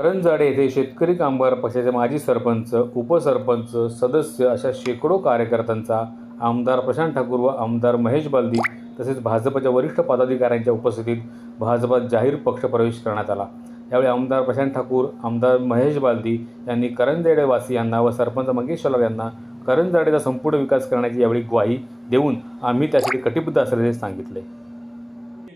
करंजाडे येथे शेतकरी कामगार पक्षाचे माजी सरपंच उपसरपंच सदस्य अशा शेकडो कार्यकर्त्यांचा आमदार प्रशांत ठाकूर व आमदार महेश बालदी तसेच भाजपच्या वरिष्ठ पदाधिकाऱ्यांच्या उपस्थितीत भाजपात जाहीर पक्षप्रवेश करण्यात आला. यावेळी आमदार प्रशांत ठाकूर आमदार महेश बालदी यांनी करंजाडे वासियांना व सरपंच मंगेश शेलार यांना करंजाडेचा संपूर्ण विकास करण्याची यावेळी ग्वाही देऊन आम्ही त्यासाठी कटिबद्ध असल्याचे सांगितले.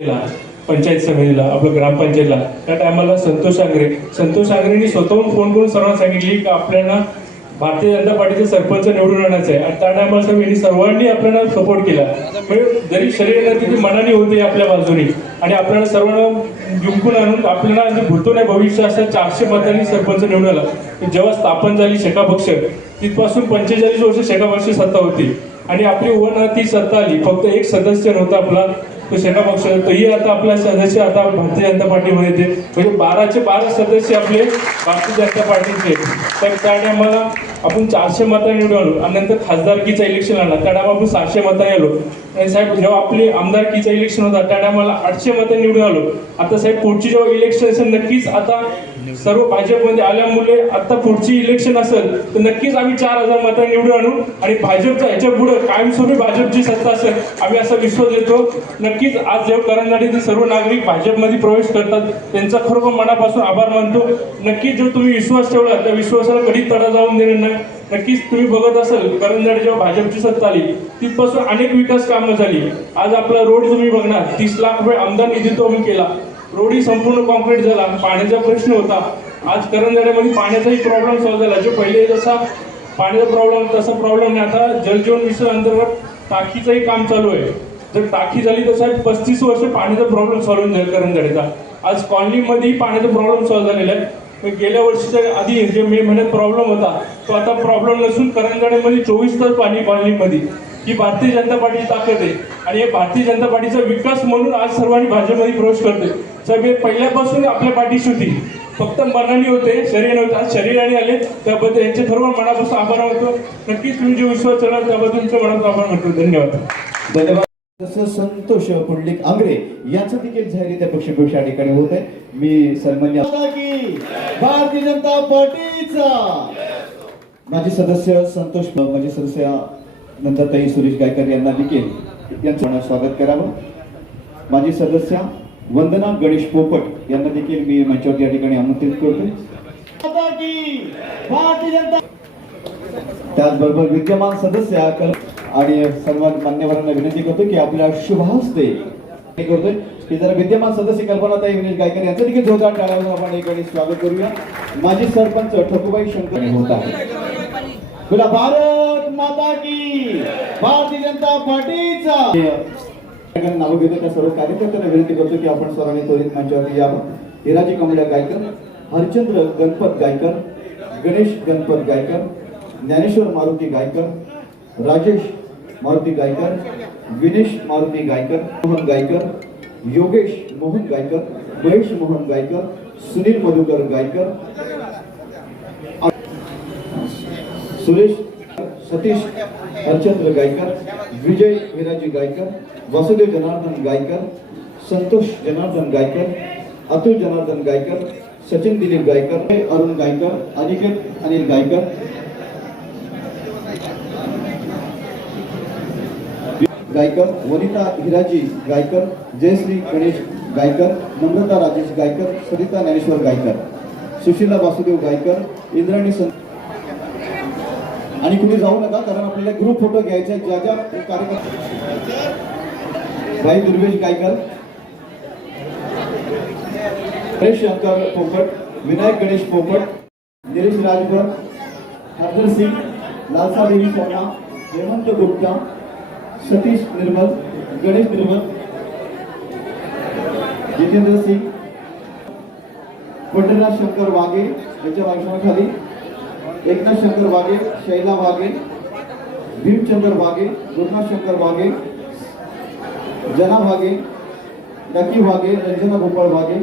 पंचायत समितीला आपलं ग्रामपंचायतला. त्या टायमाला संतोष आंग्रे. संतोष आंग्रेंनी स्वतःहून फोन करून सर्वांना सांगितली की आपल्याला भारतीय जनता पार्टीचे सरपंच निवडून आणायचं आहे आणि त्या टायमाला सर्व यांनी सर्वांनी आपल्याला सपोर्ट केला. म्हणजे जरी शरीर ती मनाने होते आपल्या बाजूने. आणि आपल्याला सर्वांना जिंकून आणून आपल्याला जे भूतो नाही भविष्य असं चारशे मतांनी सरपंच निवडून आला. जेव्हा स्थापन झाली शेका पक्ष तिथपासून पंचेचाळीस वर्ष शेका पक्ष सत्ता होती. आणि आपली वन ती सत्ता आली. फक्त एक सदस्य नव्हता आपला. शेका पक्ष तोही आता आपला सदस्य आता भारतीय जनता पार्टीमध्ये येते. म्हणजे बाराचे बारा सदस्य आपले भारतीय जनता पार्टीचे. तर त्या टायमाला आपण चारशे मतांनी निवडून आलो. आणि नंतर खासदारकीचा इलेक्शन आला. त्या टायमा आपण सहाशे मतांनी आलो. आणि साहेब जेव्हा आपली आमदारकीचं इलेक्शन होता त्या टायमाला आठशे मतांनी निवडून आलो. आता साहेब पुढची जेव्हा इलेक्शन असेल नक्कीच आता सर्व भाजपमध्ये आल्यामुळे आता पुढची इलेक्शन असेल तर नक्कीच आम्ही चार हजार मतांनी निवडून आणू. आणि भाजपचा ह्याच्या पुढे कायमस्वरूपी भाजपची सत्ता असेल आम्ही असा विश्वास देतो. नक्कीच आज जेव्हा करंजाडीचे सर्व नागरिक भाजपमध्ये प्रवेश करतात त्यांचा खरोखर मनापासून आभार मानतो. नक्कीच जर तुम्ही विश्वास ठेवला त्या विश्वासाला कधीच तडा जाऊन देणार नाही. नक्कीच तुम्ही बघत असाल करंजाड जेव्हा भाजपची सत्ता आली तिथपासून अनेक विकास कामं झाली. आज आपला रोड तुम्ही बघणार तीस लाख रुपये आमदार निधी तो आम्ही केला. रोडी संपूर्ण कॉन्क्रीट झाला. पाण्याचा प्रश्न होता. आज करंजाड्यामध्ये पाण्याचाही प्रॉब्लेम सॉल्व्ह झाला. जो पहिले जसा पाण्याचा प्रॉब्लेम तसा प्रॉब्लेम नाही. आता जलजीवन मिशन अंतर्गत टाकीचंही काम चालू आहे. जर टाकी झाली तर साहेब पस्तीस वर्ष पाण्याचा प्रॉब्लेम सॉल्व्ह जाईल करंजाड्याचा. आज कॉलनीमध्येही पाण्याचा प्रॉब्लेम सॉल्व्ह झालेला आहे. गेल्या वर्षीच्या आधी जे मे महिन्यात प्रॉब्लेम होता तो आता प्रॉब्लेम नसून करंजाड्यामध्ये चोवीस तास पाणी कॉलनीमध्ये. ही भारतीय जनता पार्टीची ताकद आहे. आणि हे भारतीय जनता पार्टीचा विकास म्हणून आज सर्वांनी भाजपमध्ये प्रवेश करते साहेब हे पहिल्यापासून आपल्या पाठीशी होती. फक्त मनाने होते शरीर नव्हते. आज शरीराने आले त्याबद्दल यांचे सर्व मनापासून आभार मानतो. नक्कीच तुम्ही जे विश्वास ठेवला त्याबद्दल तुमच्या मनापासून आभार मानतो. धन्यवाद. धन्यवाद. तसं संतोष पुंडलिक आंग्रे यांचं देखील जाहीर त्या पक्षप्रवेश या ठिकाणी होत आहे. मी सन्मान्य भारतीय जनता पार्टीचा माजी सदस्य संतोष माजी सदस्य नंतर ताई सुरेश गायकर यांना देखील यांचं स्वागत करावं. माजी सदस्य वंदना गणेश पोपट यांना देखील मी मंचावर या ठिकाणी आमंत्रित करतो. भारतीय जनता त्याचबरोबर विद्यमान सदस्य आणि सर्व मान्यवरांना विनंती करतो की आपल्या शुभ हस्ते हे करतोय. की जरा विद्यमान सदस्य कल्पनाताई विनेश गायकर यांचं देखील जोरदार टाळ्यावर आपण एक स्वागत करूया. माजी सरपंच ठकुबाई शंकर होत. आहे तुला भारत माता की. भारतीय जनता पार्टीचा. नाव घेतो त्या सर्व कार्यकर्त्यांना विनंती करतो की आपण सर्वांनी त्वरित मंचावरती यावं हिराजी कमला गायकर हरचंद्र गणपत गायकर गणेश गणपत गायकर ज्ञानेश्वर मारुती गायकर राजेश मारुती गायकर विनेश मारुती गायकर मोहन गायकर योगेश मोहन गायकर महेश मोहन गायकर सुनील मधुकर गायकर सुरेश सतीश हरचंद्र गायकर विजय विराजी गायकर वासुदेव जनार्दन गायकर संतोष जनार्दन गायकर अतुल जनार्दन गायकर सचिन दिलीप गायकर अरुण गायकर अनिकेत अनिल गायकर. गायकर वनिता हिराजी गायकर जयश्री गणेश गायकर नम्रता राजेश गायकर सरिता ज्ञानेश्वर गायकर. सुशीला वासुदेव गायकर इंद्राणी संत आणि कुठे जाऊ नका कारण आपल्याला ग्रुप फोटो घ्यायचे ज्या ज्या कार्यक्रम भाई दुर्वेश गायकर हरेश शंकर पोपट विनायक गणेश पोपट निलेश राजभर हरदर सिंग लालसा देवी शर्मा हेमंत गुप्ता सतीश निर्मल गणेश निर्मल जितेंद्र सिंग पंढरीनाथ शंकर वाघे यांच्या भाषणाखाली एकनाथ शंकर वाघे शैला वाघे भीमचंद्र वाघे गुरुनाथ शंकर वाघे जना वाघे नकी वाघे रंजना भोपाळ वाघे.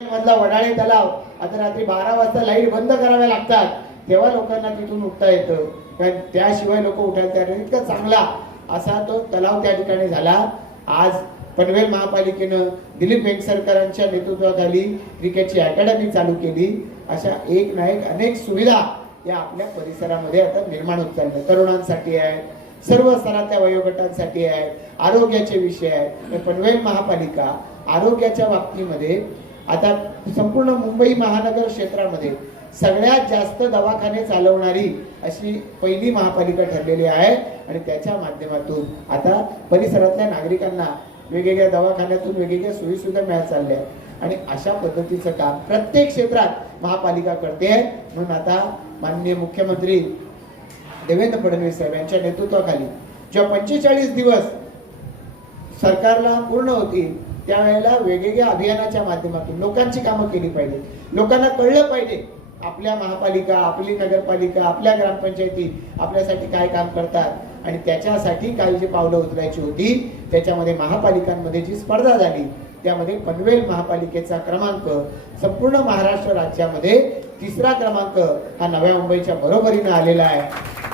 मधला वडाळे तलाव. आता रात्री बारा वाजता लाइट बंद कराव्या लागतात. तेव्हा लोकांना तिथून उठता येतं. कारण त्याशिवाय लोक उठायला तयार इतका चांगला असा तो तलाव त्या ठिकाणी झाला. आज पनवेल महापालिकेनं दिलीप वेंगसरकरांच्या नेतृत्वाखाली क्रिकेटची अकॅडमी चालू केली. अशा एक ना एक अनेक सुविधा या आपल्या परिसरामध्ये आता निर्माण होत चालल्या तरुणांसाठी आहे सर्व स्तरातल्या वयोगटांसाठी आहे आरोग्याचे विषय आहेत. तर पनवेल महापालिका आरोग्याच्या बाबतीमध्ये आता संपूर्ण मुंबई महानगर क्षेत्रामध्ये सगळ्यात जास्त दवाखाने चालवणारी अशी पहिली महापालिका ठरलेली आहे. आणि त्याच्या माध्यमातून आता परिसरातल्या नागरिकांना वेगवेगळ्या दवाखान्यातून वेगवेगळ्या सोयीसुविधा मिळत चालल्या आणि अशा पद्धतीचं काम प्रत्येक क्षेत्रात महापालिका करते म्हणून आता माननीय मुख्यमंत्री देवेंद्र फडणवीस साहेब यांच्या नेतृत्वाखाली जेव्हा पंचेचाळीस दिवस सरकारला पूर्ण होती त्यावेळेला वेगवेगळ्या अभियानाच्या माध्यमातून लोकांची कामं केली पाहिजे लोकांना कळलं पाहिजे आपल्या महापालिका आपली नगरपालिका आपल्या ग्रामपंचायती आपल्यासाठी काय काम करतात. आणि त्याच्यासाठी काही जी पावलं उचलायची होती त्याच्यामध्ये महापालिकांमध्ये जी स्पर्धा झाली त्यामध्ये पनवेल महापालिकेचा क्रमांक संपूर्ण महाराष्ट्र राज्यामध्ये तिसरा क्रमांक हा नव्या मुंबईच्या बरोबरीनं आलेला आहे.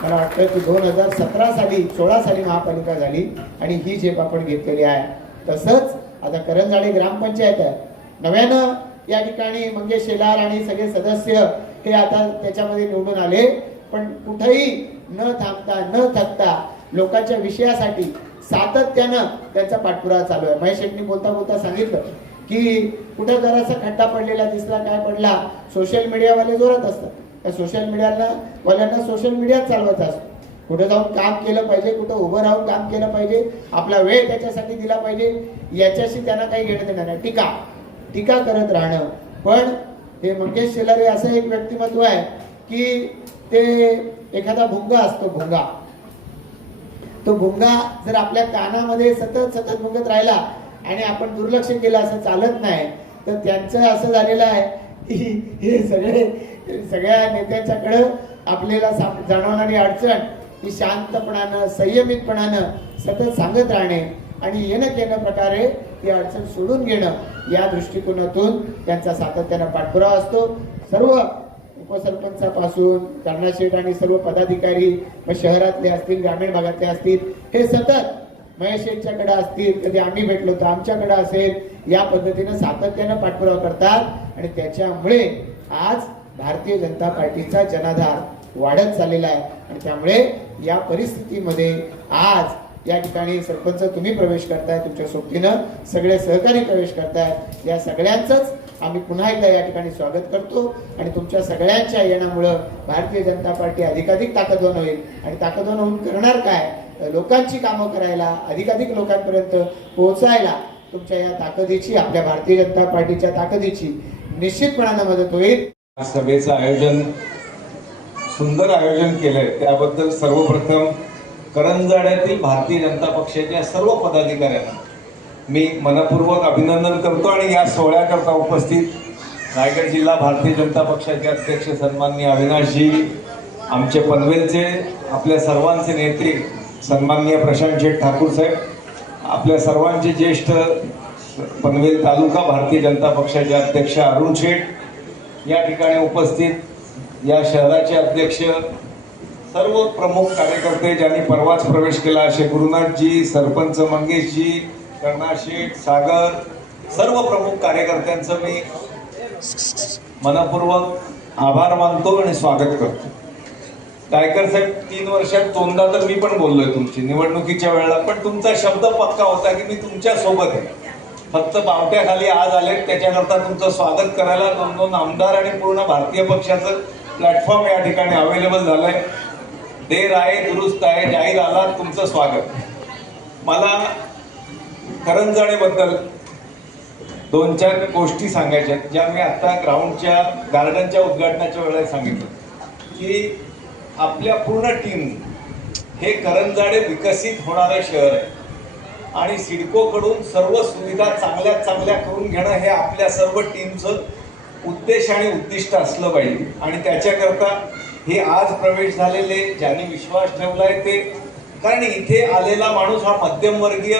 मला वाटतं की दोन हजार सतरा साली सोळा साली महापालिका झाली आणि ही झेप आपण घेतलेली आहे. तसंच आता करंजाडे ग्रामपंचायत आहे. नव्यानं या ठिकाणी मंगेश शेलार आणि सगळे सदस्य हे आता त्याच्यामध्ये निवडून आले पण कुठेही न थांबता न थकता लोकांच्या विषयासाठी सातत्यानं त्यांचा पाठपुरावा चालू आहे. महेश शेट्टी बोलता बोलता सांगितलं की कुठं जरासा खड्डा पडलेला दिसला काय पडला सोशल मीडियावाले जोरात असतात. त्या सोशल मीडियाला वाल्यांना सोशल मीडियात चालवत असतो. कुठं जाऊन काम केलं पाहिजे कुठं उभं राहून काम केलं पाहिजे आपला वेळ त्याच्यासाठी दिला पाहिजे याच्याशी त्यांना काही घेणं देणार नाही. टीका टीका करत राहणं. पण हे मंगेश शेलारे असं एक व्यक्तिमत्व आहे की ते एखादा भुंगा असतो भुंगा. तो भुंगा जर आपल्या कानामध्ये सतत सतत भुंगत राहिला आणि आपण दुर्लक्ष केलं असं चालत नाही तर त्यांचं असं झालेलं आहे की हे सगळे सगळ्या नेत्यांच्याकडं आपल्याला जाणवणारी अडचण ही शांतपणानं संयमितपणानं सतत सांगत राहणे आणि येणं केणं प्रकारे ती अडचण सोडून घेणं या दृष्टिकोनातून त्यांचा सातत्यानं पाठपुरावा असतो. सर्व उपसरपंचापासून कर्णाशेठ आणि सर्व पदाधिकारी मग शहरातले असतील ग्रामीण भागातले असतील हे सतत महेश शेठच्याकडे असतील कधी आम्ही भेटलो तर आमच्याकडे असेल या पद्धतीनं सातत्यानं पाठपुरावा करतात. आणि त्याच्यामुळे आज भारतीय जनता पार्टीचा जनाधार वाढत चाललेला आहे. आणि त्यामुळे या परिस्थितीमध्ये आज या ठिकाणी सरपंच तुम्ही प्रवेश करताय तुमच्या सोबतीनं सगळे सहकारी प्रवेश करतायत. या सगळ्यांचंच आम्ही पुन्हा एकदा या ठिकाणी स्वागत करतो आणि तुमच्या सगळ्यांच्या येण्यामुळं भारतीय जनता पार्टी अधिकाधिक ताकदवान होईल. आणि ताकदवान होऊन करणार काय? लोकांची कामं करायला अधिकाधिक लोकांपर्यंत पोहोचायला तुमच्या या ताकदीची आपल्या भारतीय जनता पार्टीच्या ताकदीची निश्चितपणानं मदत होईल. सभेचं आयोजन सुंदर आयोजन केलंय. त्याबद्दल सर्वप्रथम करंजाड्यातील भारतीय जनता पक्षाच्या सर्व पदाधिकाऱ्यांना मी मनपूर्वक अभिनंदन करतो आणि या सोहळ्याकरता उपस्थित रायगड जिल्हा भारतीय जनता पक्षाचे अध्यक्ष सन्माननीय अविनाशजी आमचे पनवेलचे आपल्या सर्वांचे नेते सन्माननीय प्रशांत शेठ ठाकूर साहेब आपल्या सर्वांचे ज्येष्ठ पनवेल तालुका भारतीय जनता पक्षाचे अध्यक्ष अरुण शेठ या ठिकाणी उपस्थित या शहराचे अध्यक्ष सर्व प्रमुख कार्यकर्ते ज्यांनी परवाच प्रवेश केला असे गुरुनाथजी सरपंच मंगेशजी कर्णाशेठ सागर सर्व प्रमुख कार्यकर्त्यांचं मी मनपूर्वक आभार मानतो आणि स्वागत करतो. टायकर साहेब तीन वर्षात दोनदा तर मी पण बोललोय तुमची निवडणुकीच्या वेळेला पण तुमचा शब्द पक्का होता की मी तुमच्यासोबत आहे. फक्त बावट्याखाली आज आले त्याच्याकरता तुमचं स्वागत करायला दोन दोन आमदार आणि पूर्ण भारतीय पक्षाचं प्लॅटफॉर्म या ठिकाणी अवेलेबल झालंय. देर आहे दुरुस्त आहे जाहीर आला तुमचं स्वागत. मला करंजाडेबद्दल दोन चार गोष्टी सांगायच्या ज्या मी आता ग्राउंडच्या गार्डनच्या उद्घाटनाच्या वेळेला सांगितलं. की आपल्या पूर्ण टीम हे करंजाडे विकसित होणारं शहर आहे. आणि सिडकोकडून सर्व सुविधा चांगल्यात चांगल्या करून घेणं हे आपल्या सर्व टीमचं उद्देश आणि उद्दिष्ट असलं पाहिजे. आणि त्याच्याकरता हे आज प्रवेश झालेले ज्यांनी विश्वास ठेवलाय ते. कारण इथे आलेला माणूस हा मध्यमवर्गीय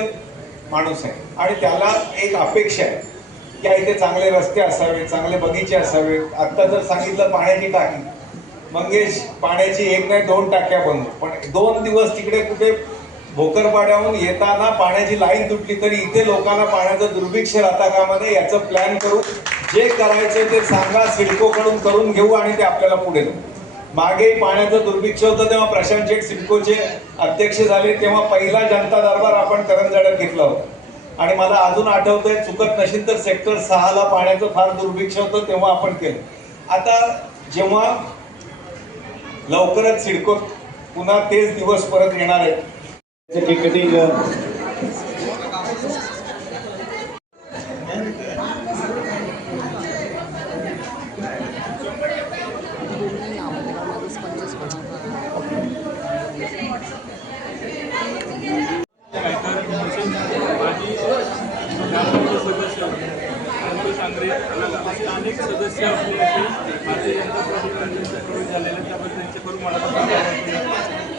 माणूस आहे. आणि त्याला एक अपेक्षा आहे. की इथे चांगले रस्ते असावे चांगले बगीचे असावे. आत्ता जर सांगितलं पाण्याची टाकी मंगेश पाण्याची एक नाही दोन टाक्या बनवू. पण दोन दिवस तिकडे कुठे भोकरपाड्याहून येताना पाण्याची लाईन तुटली तरी इथे लोकांना पाण्याचं दुर्भिक्ष राहता कामा नये याचं प्लॅन करू जे करायचं ते सांगा सिडकोकडून करून घेऊ आणि ते आपल्याला पुढे जाऊ मागे पाण्याचं दुर्भिक्ष होतं तेव्हा प्रशांत शेठ सिडकोचे अध्यक्ष झाले तेव्हा पहिला जनता दरबार आपण करंजाड्यात घेतला होता. आणि मला अजून आठवतंय चुकत नसेल तर सेक्टर सहाला पाण्याचं फार दुर्भिक्ष होतं तेव्हा आपण केलं. आता जेव्हा लवकरच सिडको पुन्हा तेच दिवस परत येणार आहेत केक कटिंग सदस्य संतोष आंग्रे असे अनेक सदस्य भारतीय जनता पार्टीमध्ये प्रवेश झालेले आहेत. त्याबद्दल त्यांचे करून मला.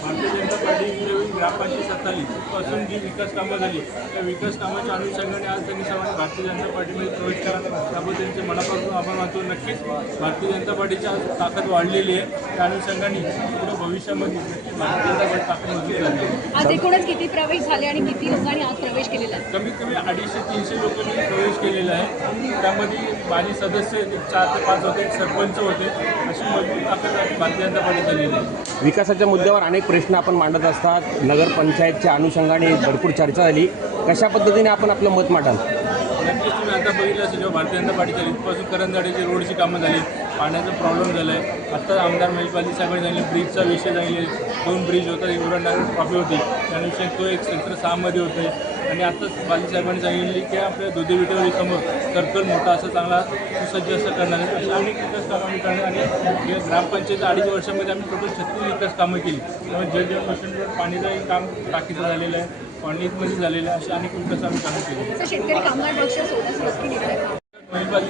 भारतीय जनता पार्टी ज्यावेळी ग्रामपंचायत सत्ता आली पासून जी विकास कामं झाली त्या विकास कामाच्या अनुषंगाने आज त्यांनी सर्वांनी भारतीय जनता पार्टीमध्ये प्रवेश करा त्याबद्दल त्यांचे मनापासून आभार मानतो. नक्कीच भारतीय जनता पार्टीची आज ताकद वाढलेली आहे. त्या अनुषंगाने पुढे भविष्यामध्ये नक्कीच भारतीय जनता पार्टी ताकद मजबूत झाली आज एकूणच किती प्रवेश झाले आणि किती लोकांनी आज प्रवेश केलेला आहे? कमीत कमी अडीचशे तीनशे लोकांनी प्रवेश केलेला आहे. त्यामध्ये माझे सदस्य एक चार ते पाच होते एक सरपंच होते. अशी मजबूत ताकद भारतीय जनता पार्टी झालेली आहे. विकासाच्या मुद्द्यावर अनेक प्रश्न आपण मांडत असतात. नगरपंचायतच्या अनुषंगाने भरपूर चर्चा झाली. कशा पद्धतीने आपण आपलं मत मांडाल? नक्कीच तुम्ही आता बघितलं असेल जेव्हा भारतीय जनता पार्टी झाली इथपासून करंजाडीची रोडची कामं झाली पाण्याचा प्रॉब्लेम झाला आहे आत्ता आमदार महिपाली साहेबांनी झाले ब्रिजचा विषय झाले. दोन ब्रिज होता उरणनगर ट्रॉफी होती. त्यानुसार तो एक सेक्टर सहामध्ये होते. आणि आत्ताच बाली साहेबांनी सांगितले की आपल्या दुधी विटेवरी समोर सर्कल मोठा असं चांगला सुसज्ज असं करणार आहे. अशी अनेक विकास कामं आम्ही करणार आणि या ग्रामपंचायत अडीच वर्षामध्ये आम्ही टोटल छत्तीस विकास कामं केली. त्यामुळे जल जीवन मिशनवर पाणीचं काम टाकीचं झालेलं आहे पाणीमध्ये झालेलं आहे अशी अनेक विकास आम्ही कामं केली. शेतकरी कामगार पक्ष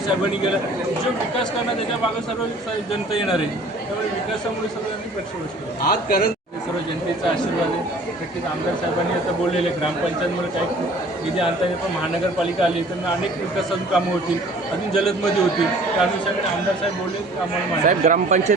साहेबांनी केलं. जो विकास करणार त्याच्यामागे सर्व जनता येणार आहे. त्यामुळे विकासामुळे सर्वांनी प्रश्न केला आज करण सर्व जनतेचा आशीर्वाद आहे. नक्कीच आमदार साहेबांनी आता बोललेले ग्रामपंचायतमुळे काही निधी आणता येईल पण महानगरपालिका आली तर अनेक विकासाची कामं होतील. अजून जलदमध्ये होतील. त्या अनुषंगाने आमदार साहेब बोलले माहिती साहेब ग्रामपंचायत